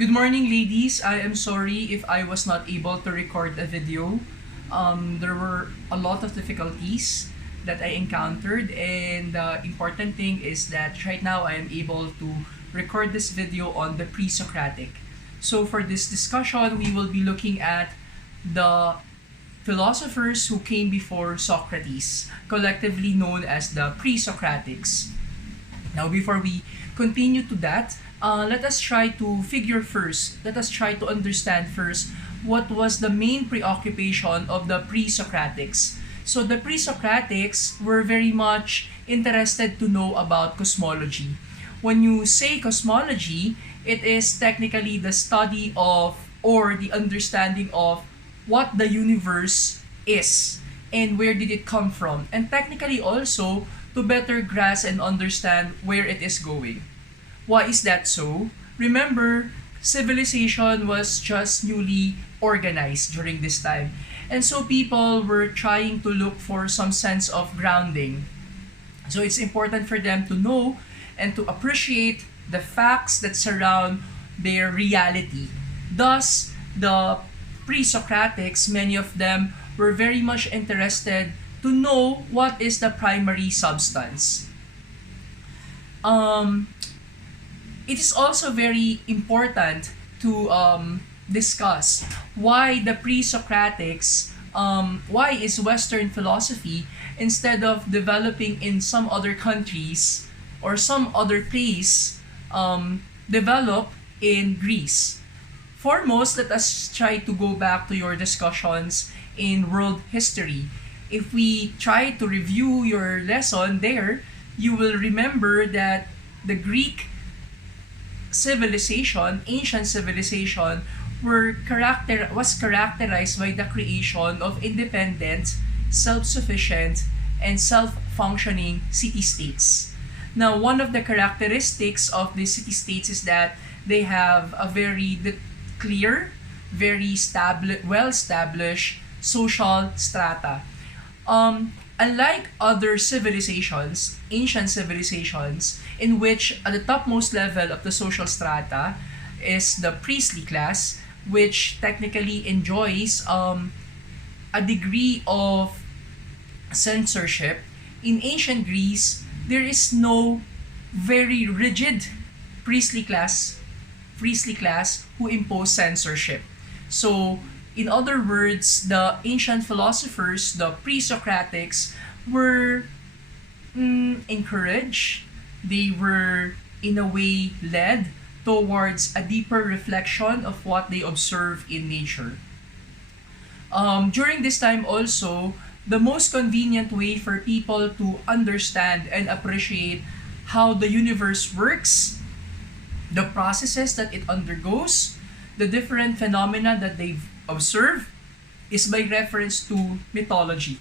Good morning, ladies. I am sorry if I was not able to record a video. There were a lot of difficulties that I encountered, and the important thing is that right now I am able to record this video on the Pre-Socratic. So, for this discussion, we will be looking at the philosophers who came before Socrates, collectively known as the Pre-Socratics. Now, before we continue to that, let us try to figure first, let us try to understand first what was the main preoccupation of the pre-Socratics. So the pre-Socratics were very much interested to know about cosmology. When you say cosmology, it is technically the study of or the understanding of what the universe is and where did it come from, and technically also to better grasp and understand where it is going. Why is that so? Remember, civilization was just newly organized during this time. And so people were trying to look for some sense of grounding. So it's important for them to know and to appreciate the facts that surround their reality. Thus, the pre-Socratics, many of them were very much interested to know what is the primary substance. Um, it is also very important to discuss why the pre-Socratics, why is Western philosophy, instead of developing in some other countries or some other place, develop in Greece. Foremost, let us try to go back to your discussions in world history. If we try to review your lesson there, you will remember that the Greek civilization, ancient civilization, was characterized by the creation of independent, self-sufficient, and self-functioning city-states. Now, one of the characteristics of the city-states is that they have a very clear, very well-established social strata. Unlike other civilizations, ancient civilizations, in which at the topmost level of the social strata is the priestly class, which technically enjoys a degree of censorship, in ancient Greece, there is no very rigid priestly class, priestly class who impose censorship. So, in other words, the ancient philosophers, the pre-Socratics, were encouraged, they were in a way led towards a deeper reflection of what they observe in nature. During this time also, the most convenient way for people to understand and appreciate how the universe works, the processes that it undergoes, the different phenomena that they observe, is by reference to mythology.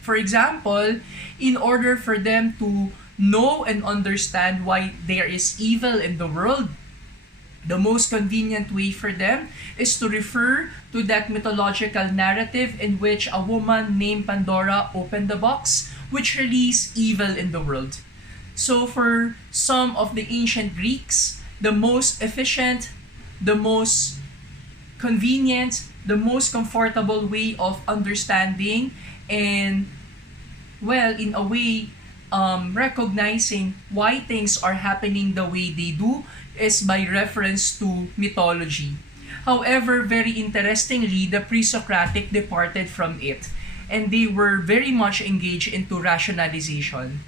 For example, in order for them to know and understand why there is evil in the world, the most convenient way for them is to refer to that mythological narrative in which a woman named Pandora opened the box, which released evil in the world. So, for some of the ancient Greeks, the most efficient, the most convenient, the most comfortable way of understanding and, well, in a way, recognizing why things are happening the way they do is by reference to mythology. However, very interestingly, the pre-Socratic departed from it, and they were very much engaged into rationalization.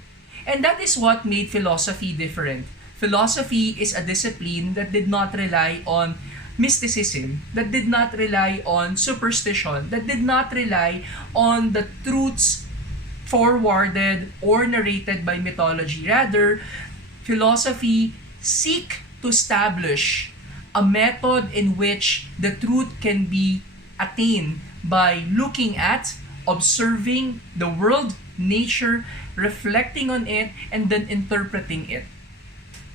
And that is what made philosophy different. Philosophy is a discipline that did not rely on mysticism, that did not rely on superstition, that did not rely on the truths forwarded or narrated by mythology. Rather, philosophy seek to establish a method in which the truth can be attained by looking at, observing the world, nature, reflecting on it, and then interpreting it.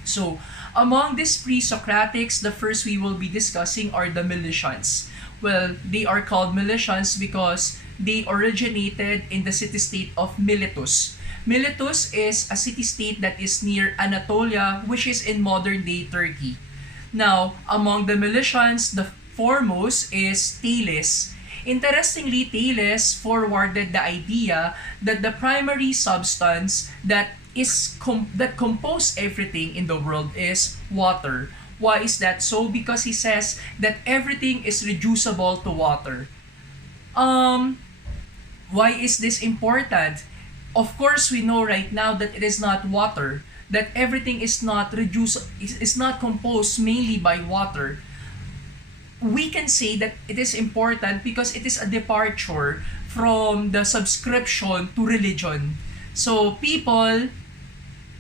So, among these pre-Socratics, the first we will be discussing are the Militians. Well, they are called Militians because they originated in the city-state of Miletus. Miletus is a city-state that is near Anatolia, which is in modern-day Turkey. Now, among the Militians, the foremost is Thales. Interestingly, Thales forwarded the idea that the primary substance that compose everything in the world is water. Why is that so? Because he says that everything is reducible to water. Um, why is this important? Of course, we know right now that it is not water, that everything is not composed mainly by water. We can say that it is important because it is a departure from the subscription to religion. So people,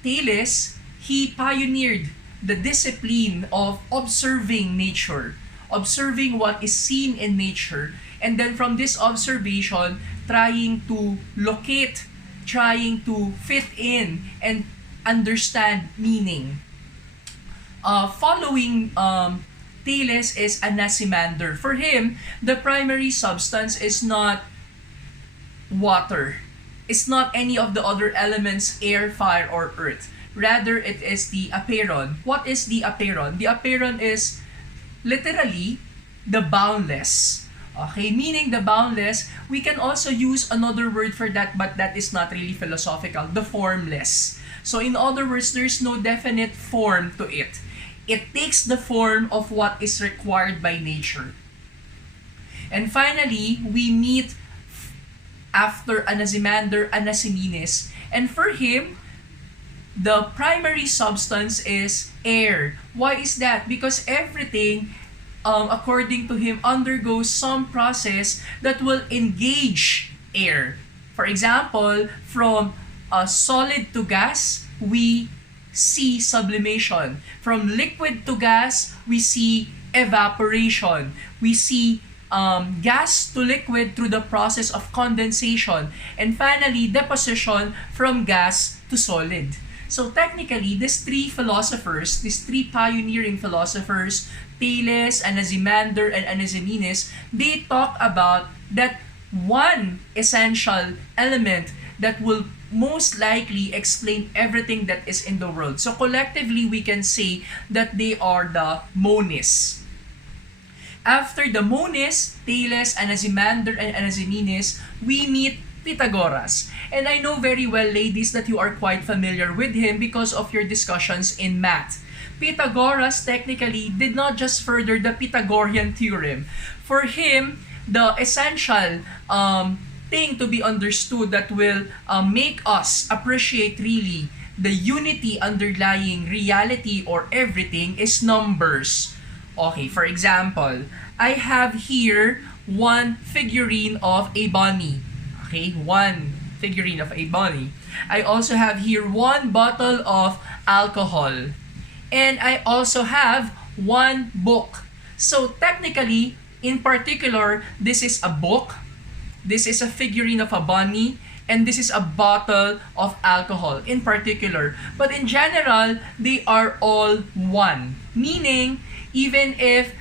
Thales, he pioneered the discipline of observing nature, observing what is seen in nature, and then from this observation, trying to locate, trying to fit in, and understand meaning. Following Thales is Anaximander. For him, the primary substance is not water. It's not any of the other elements, air, fire, or earth. Rather, it is the apeiron. What is the apeiron? The apeiron is literally the boundless. Okay, meaning the boundless, we can also use another word for that, but that is not really philosophical, the formless. So in other words, there's no definite form to it. It takes the form of what is required by nature. And finally, we meet after Anaximander, Anaximenes. And for him, the primary substance is air. Why is that? Because everything, according to him, undergoes some process that will engage air. For example, from solid to gas, we see sublimation. From liquid to gas, we see evaporation. We see gas to liquid through the process of condensation. And finally, deposition from gas to solid. So technically, these three philosophers, these three pioneering philosophers, Thales, Anaximander, and Anaximenes, they talk about that one essential element that will most likely explain everything that is in the world. So collectively, we can say that they are the Monis. After the Monis, Thales, Anaximander, and Anaximenes, we meet Pythagoras. And I know very well, ladies, that you are quite familiar with him because of your discussions in math. Pythagoras technically did not just further the Pythagorean theorem. For him, the essential thing to be understood that will make us appreciate really the unity underlying reality or everything is numbers. Okay, for example, I have here one figurine of a bunny. Okay, one figurine of a bunny. I also have here one bottle of alcohol. And I also have one book. So technically, in particular, this is a book, this is a figurine of a bunny, and this is a bottle of alcohol in particular. But in general, they are all one. Meaning, even if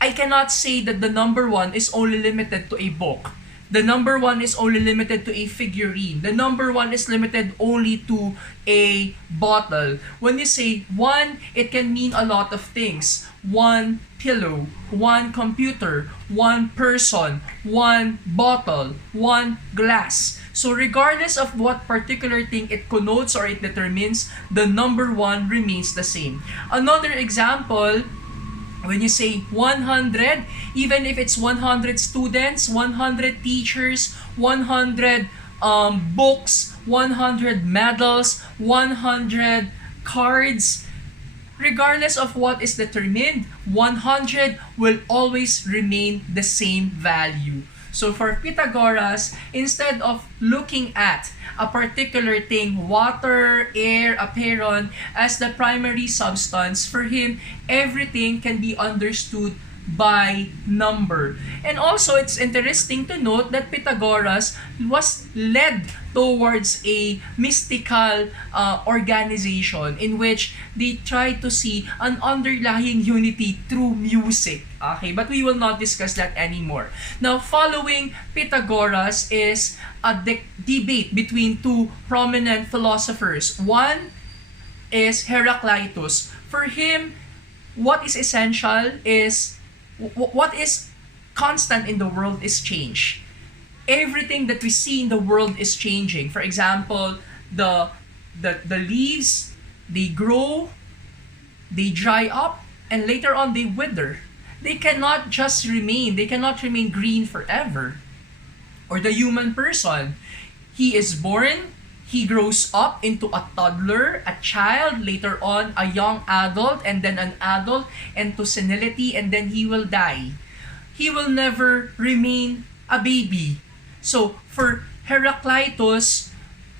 I cannot say that the number one is only limited to a book, the number one is only limited to a figurine, the number one is limited only to a bottle. When you say one, it can mean a lot of things. One pillow, one computer, one person, one bottle, one glass. So regardless of what particular thing it connotes or it determines, the number one remains the same. Another example, when you say 100, even if it's 100 students, 100 teachers, 100 books, 100 medals, 100 cards, regardless of what is determined, 100 will always remain the same value. So for Pythagoras, instead of looking at a particular thing, water, air, apeiron, as the primary substance, for him, everything can be understood by number. And also, it's interesting to note that Pythagoras was led towards a mystical organization in which they try to see an underlying unity through music. Okay, but we will not discuss that anymore. Now, following Pythagoras is a debate between two prominent philosophers. One is Heraclitus. For him, what is essential is, what is constant in the world is change. Everything that we see in the world is changing. For example, the leaves, they grow, they dry up, and later on they wither. They cannot just remain, they cannot remain green forever. Or the human person, he is born, he grows up into a toddler, a child, later on a young adult, and then an adult, and to senility, and then he will die. He will never remain a baby. So for Heraclitus,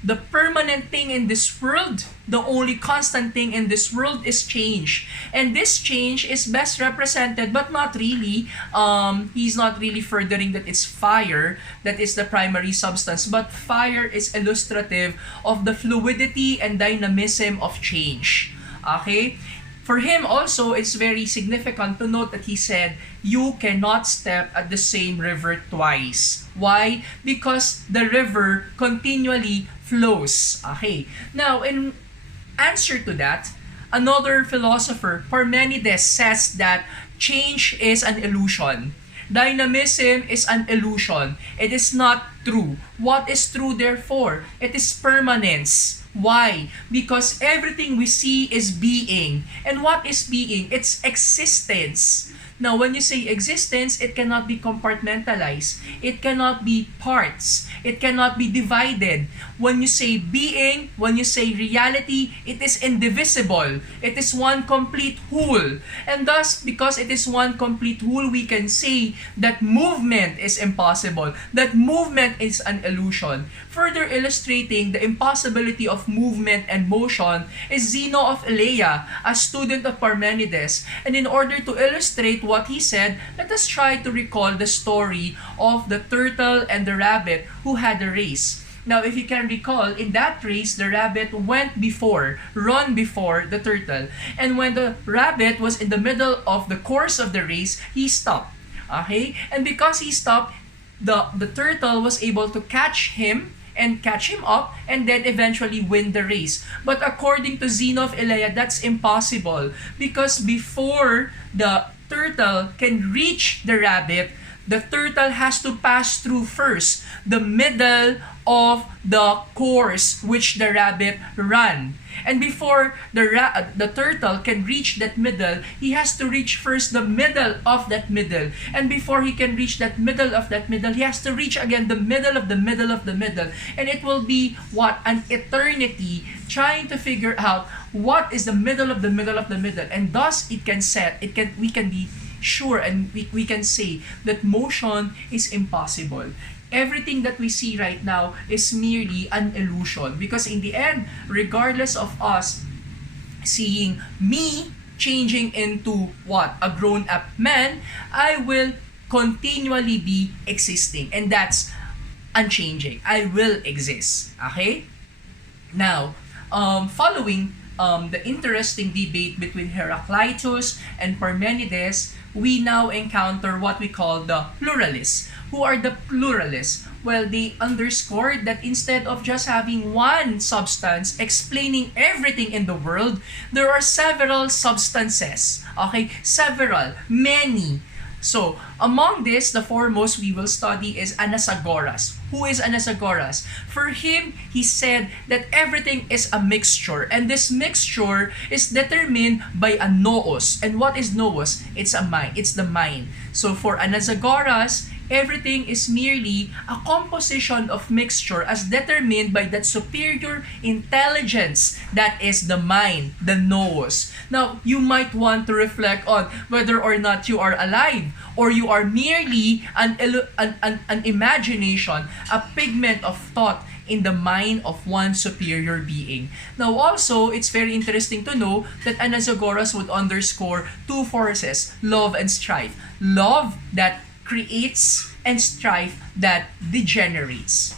the permanent thing in this world, the only constant thing in this world is change. And this change is best represented, but not really. He's not really furthering that it's fire that is the primary substance, but fire is illustrative of the fluidity and dynamism of change. Okay? For him also, it's very significant to note that he said, you cannot step at the same river twice. Why? Because the river continually flows. Okay. Now, in answer to that, another philosopher, Parmenides, says that change is an illusion. Dynamism is an illusion. It is not true. What is true, therefore? It is permanence. Why? Because everything we see is being. And what is being? It's existence. Now, when you say existence, it cannot be compartmentalized. It cannot be parts. It cannot be divided. When you say being, when you say reality, it is indivisible. It is one complete whole. And thus, because it is one complete whole, we can say that movement is impossible. That movement is an illusion. Further illustrating the impossibility of movement and motion is Zeno of Elea, a student of Parmenides. And in order to illustrate what he said, let us try to recall the story of the turtle and the rabbit who had a race. Now, if you can recall, in that race, the rabbit run before the turtle. And when the rabbit was in the middle of the course of the race, he stopped. Okay? And because he stopped, the turtle was able to catch him up and then eventually win the race. But according to Zeno of Elea, that's impossible because before the turtle can reach the rabbit, the turtle has to pass through first the middle of the course which the rabbit ran. And before the turtle can reach that middle, he has to reach first the middle of that middle. And before he can reach that middle of that middle, he has to reach again the middle of the middle of the middle. And it will be what? An eternity trying to figure out what is the middle of the middle of the middle. And thus we can be sure and we can say that motion is impossible. Everything that we see right now is merely an illusion because in the end, regardless of us seeing me changing into what? A grown-up man, I will continually be existing and that's unchanging. I will exist. Okay? Now, following the interesting debate between Heraclitus and Parmenides, we now encounter what we call the pluralists. Who are the pluralists? Well, they underscored that instead of just having one substance explaining everything in the world, there are several substances. Okay? Several. Many. So, among this, the foremost we will study is Anaxagoras. Who is Anaxagoras? For him, he said that everything is a mixture, and this mixture is determined by a nous. And what is nous? It's a mind. It's the mind. So, for Anaxagoras, everything is merely a composition of mixture as determined by that superior intelligence that is the mind, the nous. Now, you might want to reflect on whether or not you are alive or you are merely an imagination, a pigment of thought in the mind of one superior being. Now also, it's very interesting to know that Anaxagoras would underscore two forces, love and strife. Love that creates and strife that degenerates.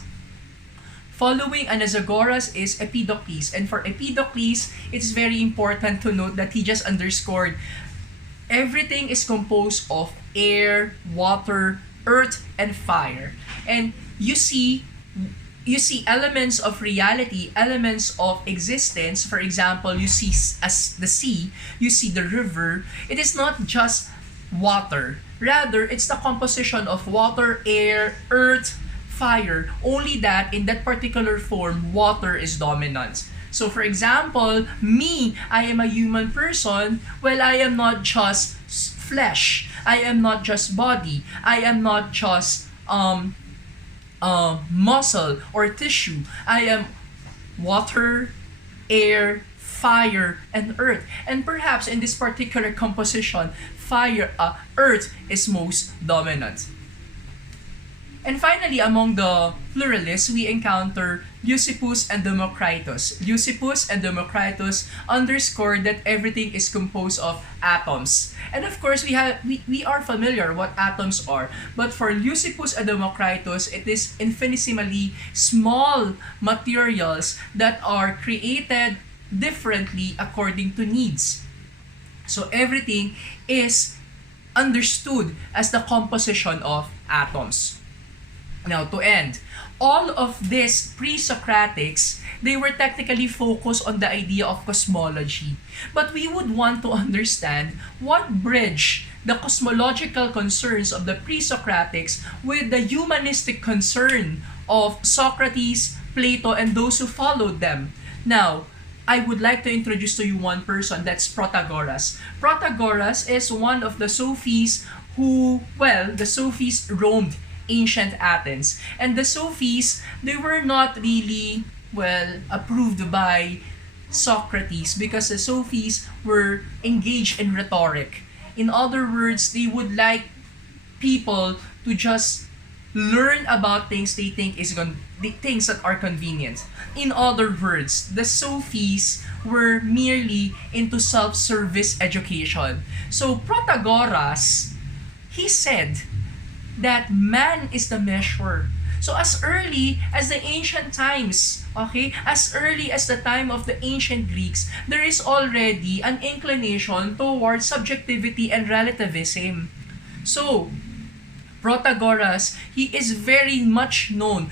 Following Anaxagoras is Empedocles. And for Empedocles, it's very important to note that he just underscored everything is composed of air, water, earth, and fire. And you see, you see elements of reality, elements of existence. For example, you see as the sea, you see the river. It is not just water. Rather, it's the composition of water, air, earth, fire. Only that in that particular form, water is dominant. So for example, me, I am a human person. Well, I am not just flesh. I am not just body. I am not just muscle or tissue. I am water, air, fire, and earth. And perhaps in this particular composition, earth is most dominant. And finally, among the pluralists, we encounter Leucippus and Democritus. Leucippus and Democritus underscored that everything is composed of atoms. And of course, we are familiar what atoms are. But for Leucippus and Democritus, it is infinitesimally small materials that are created differently according to needs. So everything is understood as the composition of atoms. Now, to end, all of these pre-Socratics, they were technically focused on the idea of cosmology. But we would want to understand what bridge the cosmological concerns of the pre-Socratics with the humanistic concern of Socrates, Plato, and those who followed them. Now, I would like to introduce to you one person, that's Protagoras. Protagoras is one of the Sophies the Sophies roamed ancient Athens. And the Sophies, they were not really, approved by Socrates because the Sophies were engaged in rhetoric. In other words, they would like people to just learn about things they think things that are convenient. In other words, the Sophies were merely into self-service education. So Protagoras, he said that man is the measure. So as early as the ancient times, as early as the time of the ancient Greeks, there is already an inclination towards subjectivity and relativism. So Protagoras, he is very much known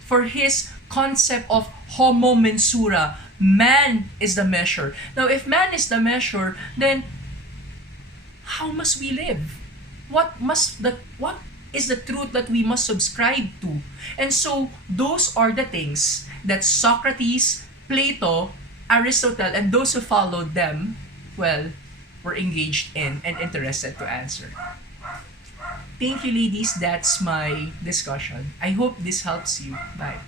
for his concept of homo mensura. Man is the measure. Now, if man is the measure, then how must we live? What is the truth that we must subscribe to? And so those are the things that Socrates, Plato, Aristotle, and those who followed them, were engaged in and interested to answer. Thank you, ladies. That's my discussion. I hope this helps you. Bye.